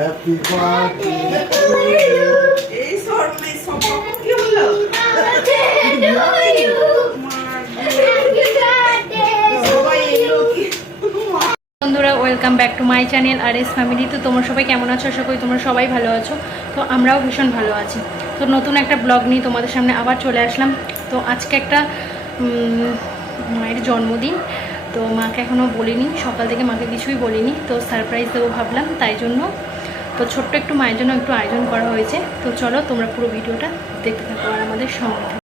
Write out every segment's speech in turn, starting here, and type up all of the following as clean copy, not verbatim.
Happy birthday to you. এই সরলে সব কি হলো সবাই এলো কি বন্ধুরা, welcome back to my channel R S family. তো তোমরা সবাই কেমন আছো? আশা করি তোমরা সবাই ভালো আছো। তো আমরাও ভীষণ ভালো আছি। তো নতুন একটা ব্লগ নিয়ে তোমাদের সামনে আবার চলে আসলাম। তো আজকে একটা মায়ের জন্মদিন। তো মাকে এখনও বলিনি, সকাল থেকে মাকে কিছুই বলিনি। তো সারপ্রাইজ দেবো ভাবলাম, তাই জন্য তো ছোট্ট একটু মায়ের জন্য একটু আয়োজন করা হয়েছে। তো চলো তোমরা পুরো ভিডিওটা দেখতে থাকো আর আমাদের সঙ্গে থাকো।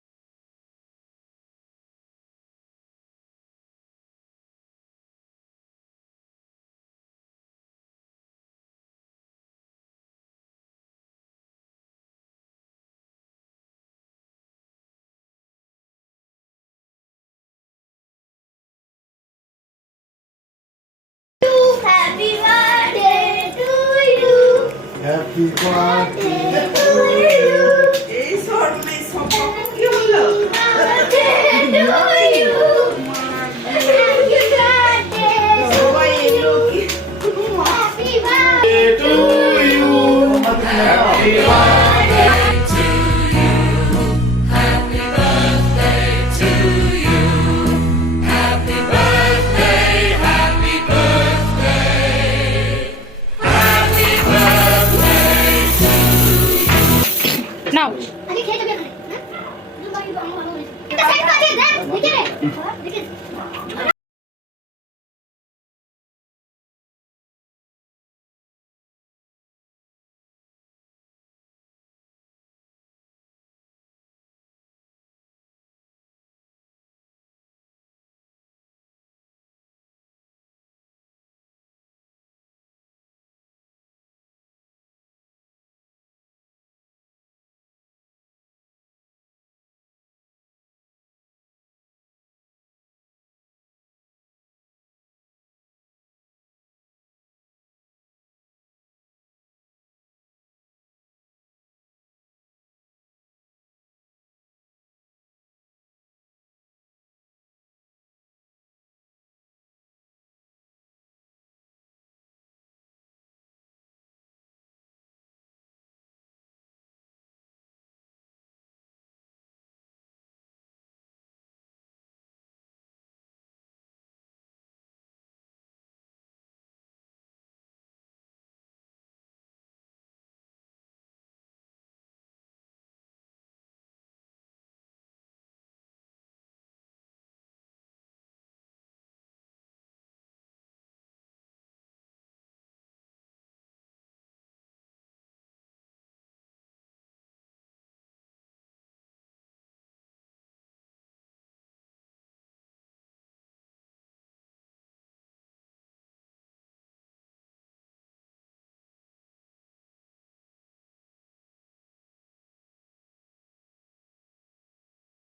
Happy birthday to you. Happy birthday to you.